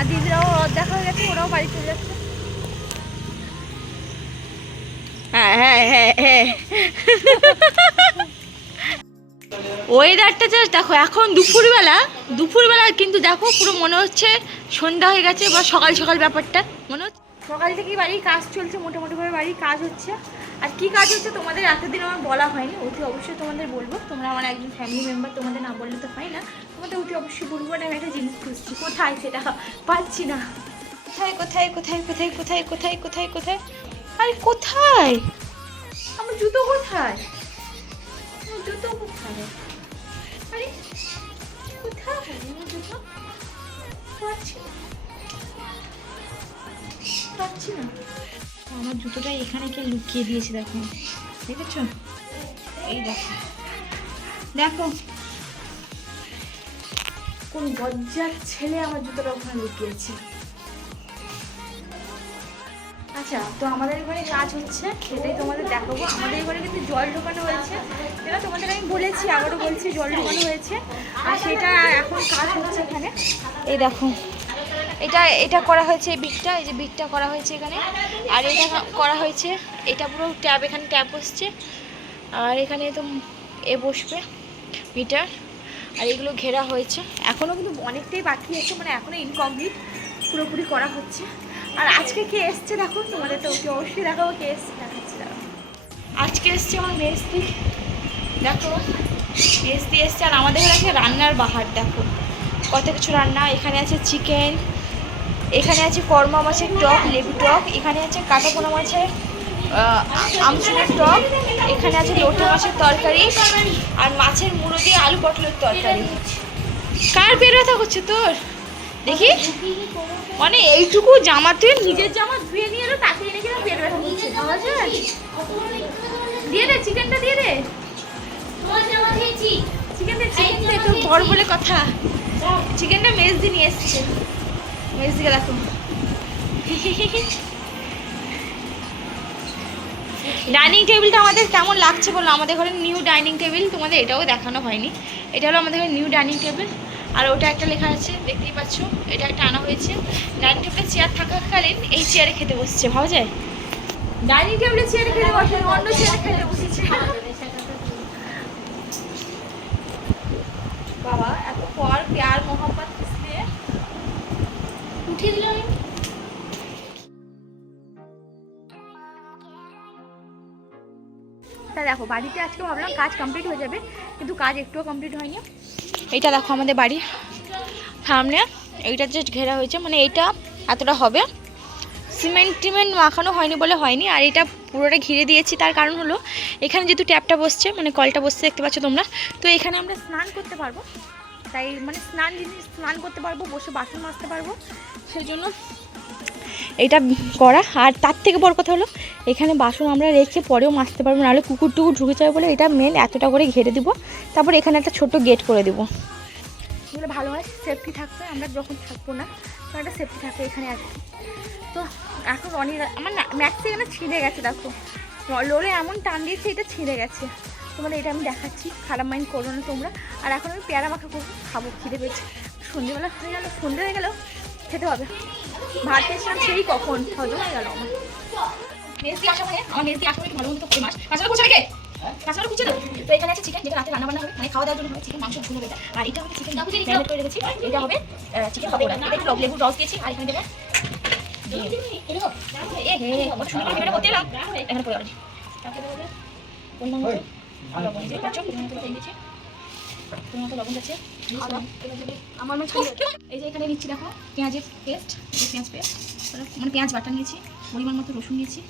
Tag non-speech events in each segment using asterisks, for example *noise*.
আর দিদিরাও দেখা হয়ে গেছে ওরাও বাড়ি চলে যাচ্ছে। হ্যাঁ হ্যাঁ হ্যাঁ হ্যাঁ। ওয়েদারটা জাস্ট দেখো এখন দুপুরবেলা দুপুরবেলা কিন্তু দেখো পুরো মনে হচ্ছে সন্ধ্যা হয়ে গেছে বা সকাল সকাল ব্যাপারটা মনে হচ্ছে সকাল থেকেই বাড়ির কাজ চলছে মোটামুটিভাবে বাড়ির কাজ হচ্ছে। আর কি কাজ হচ্ছে তোমাদের এতদিন আমার বলা হয়নি অতি অবশ্যই তোমাদের বলব। তোমরা আমার একজন ফ্যামিলি মেম্বার তোমাদের না বললে তো হয় না। তোমাদের অতি অবশ্যই বলব না আমি একটা জিনিস খুঁজছি। কোথায় সেটা পাচ্ছি না। কোথায় কোথায় কোথায় কোথায় কোথায় কোথায় কোথায় কোথায়? আরে কোথায়? আমার জুতো কোথায়? আমার জুতো কোথায়? আরে কোথায়? আমার জুতো পাচ্ছি না। পাচ্ছি না। আমার জুতোটা এখানে কে লুকিয়ে দিয়েছে, দেখো। দেখেছ? এই দেখো। দেখো। কোন বজ্জার ছেলে আমার জুতোটা ওখানে লুকিয়েছে। আচ্ছা তো আমাদের এখানে কাজ হচ্ছে, সেটাই তোমাদের দেখাবো। আমাদের এখানে কিন্তু জল ঢোকানো হয়েছে। যেটা তোমাদের আমি বলেছি, আবারও বলছি, জল ঢোকানো হয়েছে। আর সেটা এখন কাজ হচ্ছে এখানে। এই দেখো। এটা এটা করা হয়েছে এই বিটটা, এই যে বিটটা করা হয়েছে এখানে। আর এটা করা হয়েছে, এটা পুরো ট্যাব, এখানে ট্যাব বসছে। আর এখানে তো এ বসবে মিটার। আর এগুলো ঘেরা হয়েছে। এখনও কিন্তু অনেকটাই বাকি আছে মানে এখনও ইনকমপ্লিট পুরোপুরি করা হচ্ছে। আর আজকে কে এসছে দেখো তোমাদের তো ওকে অবশ্যই দেখাবো, কে এসছে দেখাচ্ছি দেখো। আজকে এসছে আমার মেসদি দেখো মেসদি এসছে। আর আমাদের এখানে রান্নার বাহার, দেখো। কত কিছু রান্না, এখানে আছে চিকেন এখানে আছে কর্মা মাছের টক, লেবু টক, এখানে আছে কাটা পোনা মাছের আমচুরের টক, এখানে আছে লোটে মাছের তরকারি, আর মাছের মুড়ো দিয়ে আলু পটলের তরকারি। কার বের ব্যথা করছে তোর? দেখি। মানে এইটুকু জামা তুই নিজের জামা ধুয়ে নিয়ে এলো তাকে এনে কিনা করছে। দিয়ে দে চিকেনটা দিয়ে দে। চিকেন দে চিকেন দে, তোর বড় বলে কথা। চিকেনটা মেজ দিয়ে নিয়ে এসছে। মেসিকে রাখুন ডাইনিং টেবিলটা আমাদের কেমন লাগছে বলো? আমাদের ঘরে নিউ ডাইনিং টেবিল তোমাদের এটাও দেখানো হয়নি। এটা হলো আমাদের ঘরে নিউ ডাইনিং টেবিল আর ওটা একটা লেখা আছে, দেখতেই পাচ্ছ, এটা একটা আনা হয়েছে। ডাইনিং টেবিলে চেয়ার থাকাকালীন এই চেয়ারে খেতে বসছে, ভাবা যায়? ডাইনিং টেবিলে চেয়ারে খেতে বসে, অন্য চেয়ারে খেতে বসেছে। বাবা, এত পর প্যার মহাপ উঠিয়ে দিলাম তা দেখো বাড়িতে আজকে ভাবলাম কাজ কমপ্লিট হয়ে যাবে কিন্তু কাজ একটুও কমপ্লিট হয়নি। এইটা দেখো আমাদের বাড়ি। সামনে এইটা যে ঘেরা হয়েছে মানে এটা এতটা হবে। সিমেন্ট টিমেন্ট মাখানো হয়নি বলে হয়নি আর এটা পুরোটা ঘিরে দিয়েছি। তার কারণ হলো এখানে যেহেতু ট্যাপটা বসছে মানে কলটা বসছে দেখতে পাচ্ছ তোমরা। তো এখানে আমরা স্নান করতে পারব। তাই মানে স্নান জিনিস স্নান করতে পারব, বসে বাসন মাজতে পারব। সেই জন্য এটা করা। আর তার থেকে বড় কথা হলো, এখানে বাসন আমরা রেখে পরেও মাজতে পারব, নাহলে কুকুর টুকুর ঢুকে যাবে বলে এটা মেন এতটা করে ঘিরে দিব। তারপর এখানে একটা ছোট গেট করে দেবো। এগুলো ভালো হয় সেফটি থাকবে আমরা যখন থাকব না তখন একটা সেফটি থাকবে এখানে আর। তো এখন অনেক আমার ম্যাক্সি এখানে ছিঁড়ে গেছে, দেখো। লোলে এমন টান দিয়েছে, এটা ছিঁড়ে গেছে। তোমাদের এটা আমি দেখাচ্ছি খারাপ মাইন্ড করো না তোমরা আর এখন আমি পেয়ারা মাখা করব খাব খিদে পেয়েছি সন্ধ্যেবেলা হয়ে গেল সন্ধ্যে হয়ে গেলেও খেতে হবে ভাত এসেছিলাম সেই কখন হজম হয়ে গেল আমার মেসি আসা মানে আমার মেসি আসা মানে ভালো মতো করে কাঁচাটা কুচে রেখে কুচে দাও তো এখানে আছে চিকেন যেটা রাতে রান্না বান্না হবে মানে খাওয়া দাওয়ার জন্য হবে চিকেন মাংস ঝুল হবে আর এটা হবে চিকেন ম্যারিনেট করে রেখেছি এটা হবে চিকেন পকোড়া এটা একটু লেবু রস দিয়েছি আর এখানে দেবো ডিম। এ হে কত সুন্দর করে ভিডিওটা করতে এলাম এখানে তারপরে এই যে এখানে নিচ্ছি দেখো পেঁয়াজের পেস্ট পেঁয়াজ পেস্ট মানে পেঁয়াজ বাটা নিয়েছি পরিমাণ মতো রসুন নিয়েছি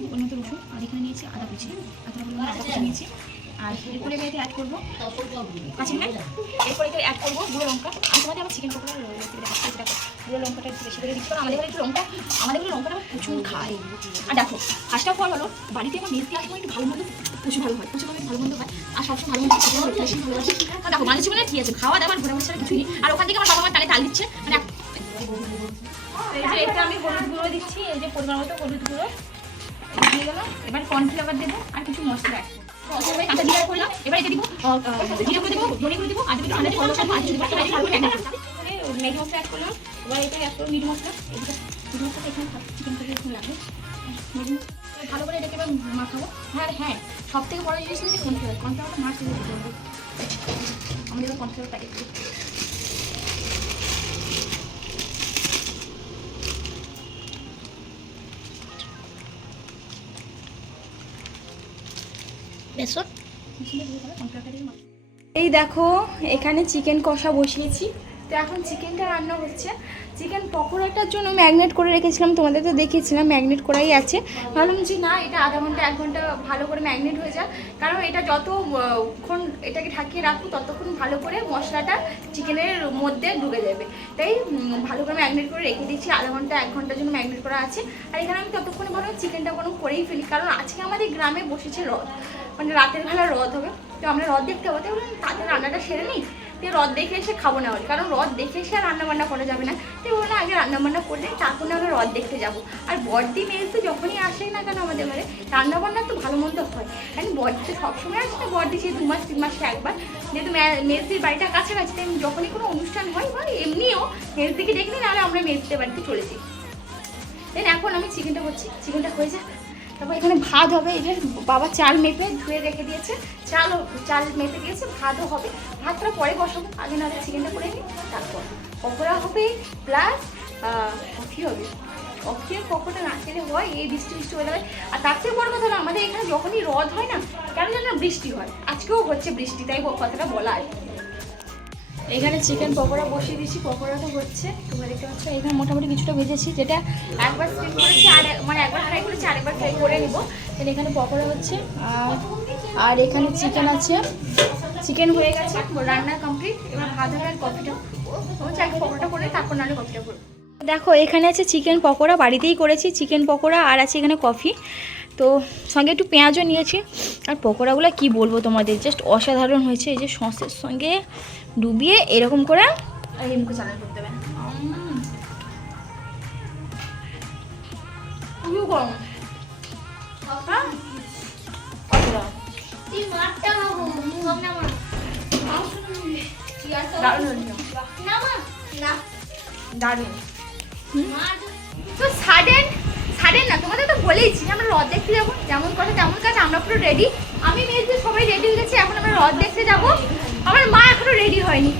পরিমাণ মতো রসুন আর এখানে নিয়েছি আদা কুচি। আদা পরিমাণ আদা কুচি নিয়েছি। আর এরপরে এতে অ্যাড করব কাঁচি মিনাই এরপরে এটা অ্যাড করব গুঁড়ো লঙ্কা। আমি তোমাদের আমার চিকেন পকোড়া রেসিপি এটা গুঁড়ো লঙ্কাটা বেশি করে দিচ্ছি কারণ আমাদের ঘরে একটু লঙ্কা আমাদের ঘরে লঙ্কাটা প্রচুর খাই আর দেখো ফার্স্ট অফ অল হলো বাড়িতে আমার মেয়ের আসলে একটু ভালো মন্দ প্রচুর ভালো হয় প্রচুর ভালো মন্দ হয় আর সবসময় ভালো মন্দ বেশি ভালোবাসি আর দেখো মানুষ জীবনে ঠিক আছে খাওয়া দাওয়ার ঘোরাঘুরি ছাড়া কিছুই নেই আর ওখান থেকে আমার বাবা আমার তালে তাল দিচ্ছে মানে আমি হলুদ গুঁড়ো দিচ্ছি এই যে পরিমাণ মতো হলুদ গুঁড়ো দিয়ে গেল এবার কর্নফ্লাওয়ার দেবো আর কিছু মশলা কাঁচা জিরা করলাম এবার এটা দিব জিরা করে দেবো ধনে করে দেবো আর যদি ঠান্ডা দিয়ে ভালো করে ম্যাগি মশলা অ্যাড করলাম এবার এটা এত মিট মশলা। এটা মিট মশলাটা এখানে চিকেন থেকে এখানে লাগবে ভালো করে এটাকে এবার মাখাবো। হ্যাঁ হ্যাঁ সব থেকে বড় জিনিস হচ্ছে কর্নফ্লাওয়ার। কর্নফ্লাওয়ারটা মাছ দিয়ে দিতে হবে। আমাদের এবার কর্নফ্লাওয়ার প্যাকেট বেসন? এই দেখো এখানে চিকেন কষা বসিয়েছি। তো এখন চিকেনটা রান্না হচ্ছে। চিকেন পকোড়াটার জন্য ম্যাগনেট করে রেখেছিলাম, তোমাদের তো দেখিয়েছিলাম ম্যাগনেট করাই আছে। ভাবলাম যে না, এটা আধা ঘণ্টা, এক ঘণ্টা ভালো করে ম্যাগনেট হয়ে যায় কারণ এটা যতক্ষণ এটাকে ঢাকিয়ে রাখব, ততক্ষণ ভালো করে মশলাটা চিকেনের মধ্যে ঢুকে যাবে। তাই ভালো করে ম্যাগনেট করে রেখে দিচ্ছি আধা ঘণ্টা, এক ঘণ্টার জন্য ম্যাগনেট করা আছে। আর এখানে আমি ততক্ষণে বরং চিকেনটা কোনো করেই ফেলি। কারণ আজকে আমাদের গ্রামে বসেছে রথ। মানে রাতের বেলা রথ হবে। তো আমরা রথ দেখতে পাবো তাই বললাম তাদের রান্নাটা সেরে নিই? দিয়ে রথ দেখে এসে খাব না বলে। কারণ রথ দেখে এসে আর রান্না বান্না করা যাবে না। তাই বললাম আগে রান্না বান্না করলে তারপরে আমরা রথ দেখতে যাব। আর বড়দি মেয়ে তো যখনই আসে না কেন আমাদের ঘরে রান্না বান্না তো ভালো মন্দ হয়। কারণ বড়দি তো সবসময় আসে না, বড়দি সে দু মাস তিন মাসে একবার। যেহেতু মেয়েদের বাড়িটা কাছাকাছি, তাই যখনই কোনো অনুষ্ঠান হয় বা এমনিও মেয়েদিকে দেখলে নাহলে আমরা মেয়েদের বাড়িতে চলে যাই। দেন এখন আমি চিকেনটা করছি। চিকেনটা হয়ে যাক। তারপর এখানে ভাত হবে যে বাবা চাল মেপে ধুয়ে রেখে দিয়েছে। চাল চাল মেপে দিয়েছে, ভাতও হবে। ভাতটা পরে বসাবো, আগে নাহলে চিকেনটা করে নিই, তারপর পকোড়া হবে প্লাস কফি হবে। আর পকোড়া না খেলে হয়, এই বৃষ্টি বৃষ্টি হয়ে যাবে। আর তার থেকে বড় কথা আমাদের এখানে যখনই রদ হয় না, কেন না বৃষ্টি হয়। আজকেও হচ্ছে বৃষ্টি, তাই কথাটা বলা আর কি। এখানে চিকেন পকোড়া বসিয়ে দিয়েছি পকোড়া তো হচ্ছে তোমরা দেখতে পাচ্ছ এখানে মোটামুটি কিছুটা ভেজেছি, যেটা একবার স্টিম করেছি, আর মানে একবার ফ্রাই করেছি, আর একবার ফ্রাই করে নিব। দেন এখানে পকোড়া হচ্ছে আর এখানে চিকেন আছে। চিকেন হয়ে গেছে, রান্না কমপ্লিট এবার ভাত হবে আর কফিটা চাই করে তারপর নাহলে কফিটা করব। দেখো, এখানে আছে চিকেন পকোড়া, বাড়িতেই করেছি চিকেন পকোড়া, আর আছে এখানে কফি তো সঙ্গে একটু পেঁয়াজও নিয়েছি। আর পকোড়াগুলো কি বলব তোমাদের? জাস্ট অসাধারণ হয়েছে। এই যে সসের সঙ্গে ডুবিয়ে এরকম করে চালান করতে হবে। দারুণ তো সাডেন সাডেন না তোমাদের তো বলেইছি আমরা রথ দেখতে যাব। যেমন কথা তেমন কাজ আমরা পুরো রেডি আমি মেয়েদের সবাই রেডি হয়ে গেছি এখন আমরা রথ দেখতে যাব। আমার মা এখনও রেডি হয়নি।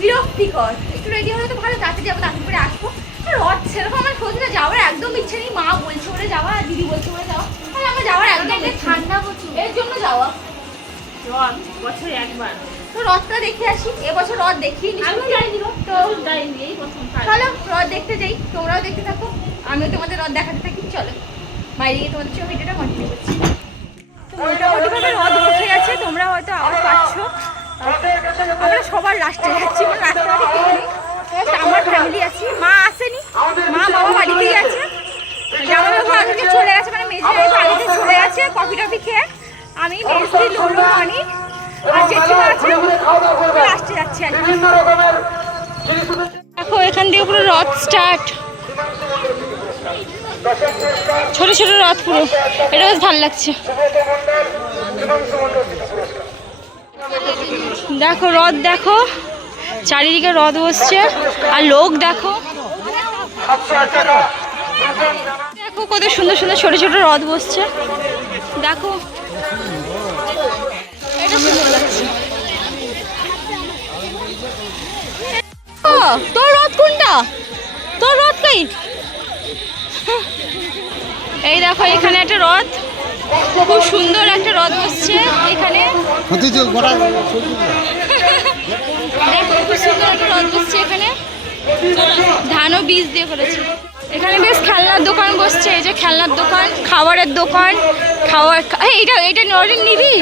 বিরক্তিকর। একটু রেডি হলে তো ভালো তাতে যাব তাতে করে আসব। আর রথ সেরকম আমার সত্যি না যাওয়ার একদম ইচ্ছে নেই। মা বলছে বলে যাওয়া আর দিদি বলছে বলে যাওয়া। আর আমার যাওয়ার একদম ঠান্ডা প্রচুর। এর জন্য যাওয়া। রথ বছরে একবার। তো রথটা দেখে আসি। এবছর রথ দেখিয়ে নি। আমি যাইনি তো যাইনি এই প্রথম চলো রথ দেখতে যাই। তোমরাও দেখতে থাকো। আমিও তোমাদের রথ দেখাতে থাকি। চলো। বাইরে গিয়ে তোমাদের সঙ্গে তোমরা হয়তো আওয়াজ পাচ্ছ। আমরা সবার লাস্টে যাচ্ছি আমার ফ্যামিলি আছি। মা আসেনি, মা বাবা বাড়িতেই আছে। জামা বাবু আগে চলে গেছে মানে মেজে বাড়িতে চলে গেছে কফি খেয়ে। আমি মেজদি লোলো অনেক আর আছে লাস্টে যাচ্ছি আর দেখো, এখান থেকে পুরো রথ স্টার্ট ছোট ছোট রথ পুরো। এটা বেশ ভালো লাগছে। দেখো, রথ দেখো। চারিদিকে রথ বসছে। আর লোক দেখো। দেখো কত সুন্দর সুন্দর ছোট ছোট রথ বসছে। দেখো। তোর রথ কোনটা? তোর রথ কই? এই দেখো এখানে একটা রথ। খুব সুন্দর একটা রথ বসছে এখানে। খুব সুন্দর একটা রথ বসছে এখানে। ধান ও বীজ দিয়ে করেছে এখানে বেশ খেলনার দোকান বসছে এই যে খেলনার দোকান খাবারের দোকান খাওয়ার এইটা এটা নিবি?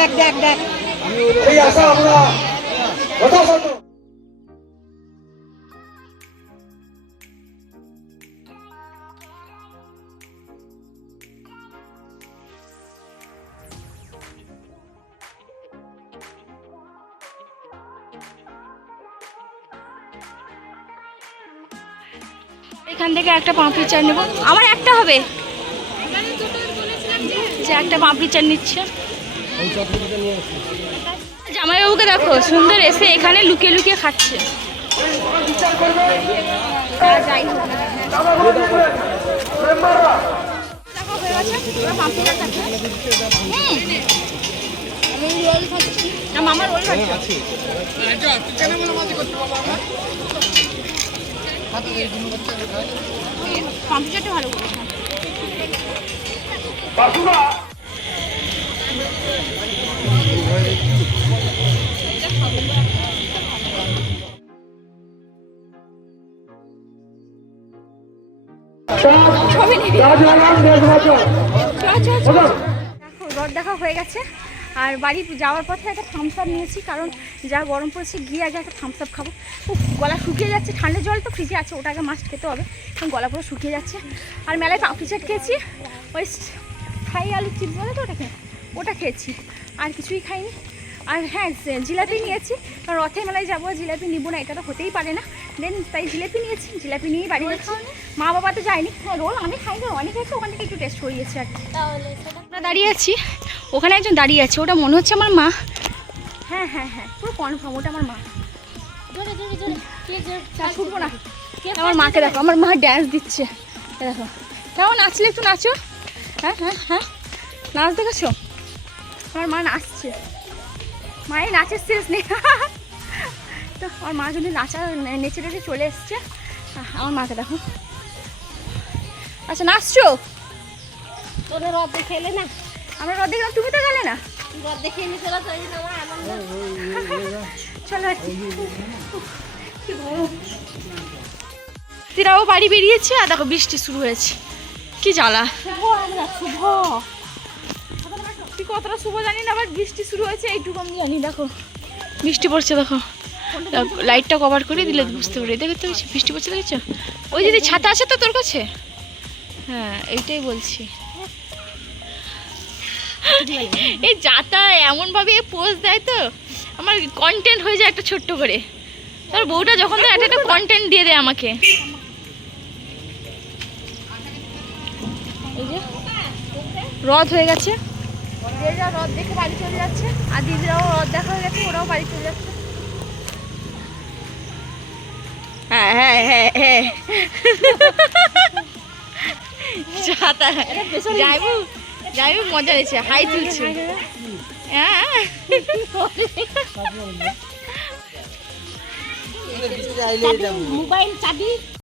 দেখ দেখ দেখ। এই আশা আমরা এখান থেকে একটা পাঁপড়ি চাট নেব। আমার একটা হবে। যে একটা পাঁপড়ি চার নিচ্ছে। জামাইবাবুকে দেখো সুন্দর এসে এখানে লুকিয়ে লুকিয়ে খাচ্ছে। যাই হোক না দেখো হয়ে। গেছে দেখো, রথ দেখা হয়ে গেছে। আর বাড়ি যাওয়ার পথে একটা থামস আপ নিয়েছি, কারণ যা গরম পড়েছে, গিয়ে আগে একটা থামস আপ খাব। গলা শুকিয়ে যাচ্ছে, ঠান্ডা জল তো ফ্রিজে আছে, ওটা আগে মাস্ট খেতে হবে। কারণ গলা পুরো শুকিয়ে যাচ্ছে। আর মেলায় পাপড়ি চাট খেয়েছি। ওই ফ্রাই আলু চিপস বলে তো ওটাকে? ওটা খেয়েছি। আর কিছুই খাইনি। আর হ্যাঁ জিলাপি নিয়েছি। কারণ রথের মেলায় যাব, জিলাপি নিবো না, এটা তো হতেই পারে না। দেন তাই জিলাপি নিয়েছি জিলাপি নিয়েই বাড়ি যাচ্ছি। মা বাবা তো যায়নি। হ্যাঁ রোল আমি খাইনি অনেক খাইছি ওখান থেকে একটু টেস্ট করিয়েছি আর কি। আমরা দাঁড়িয়ে আছি। ওখানে একজন দাঁড়িয়ে আছে ওটা মনে হচ্ছে আমার মা। হ্যাঁ হ্যাঁ হ্যাঁ পুরো কনফার্ম ওটা আমার মা। ছুটবো না। আমার মাকে দেখো আমার মা ড্যান্স দিচ্ছে। দেখো। কেমন নাচলে একটু নাচো। হ্যাঁ হ্যাঁ হ্যাঁ। নাচ দেখেছ? আমার মা নাচছে। মায়ের নাচের শেষ নেই। *laughs* তো আমার মা যদি নাচা নেচে নেচে চলে এসছে আমার মাকে দেখো আচ্ছা নাচছো তোরা রথ দেখে এলে না আমরা রদ দেখলাম তুমি তো গেলে না রথ দেখে এলি তো এই আমার আনন্দ চলো কি। গরম। তিরাও বাড়ি বেরিয়েছে আর দেখো বৃষ্টি শুরু হয়েছে কি জ্বালা শুভ তুই কতটা শুভ জানি না আবার বৃষ্টি শুরু হয়েছে এইটুকু আমি জানি দেখো বৃষ্টি পড়ছে দেখো, লাইটটা কভার করে দিলে বুঝতে পারি দেখে তো বৃষ্টি পড়ছে, দেখেছ? ওই যদি ছাতা আছে তো তোর কাছে? হ্যাঁ এইটাই বলছি। এই যাতা এমনভাবে পোজ দেয় তো, আমার কন্টেন্ট হয়ে যায় একটা ছোট্ট করে। তোর বউটা যখন তো একটা একটা কন্টেন্ট দিয়ে দেয় আমাকে। এই যে, রথ হয়ে গেছে। রথ দেখে বাড়ি চলে যাচ্ছে। আর দিদিরাও রথ দেখা হয়ে গেছে, ওরাও বাড়ি চলে যাচ্ছে। হ্যাঁ হ্যাঁ হ্যাঁ হ্যাঁ। ছাতা যাইবু যাইবু মজা নিচ্ছে হাই তুলছে। হ্যাঁ। মোবাইল চাবি।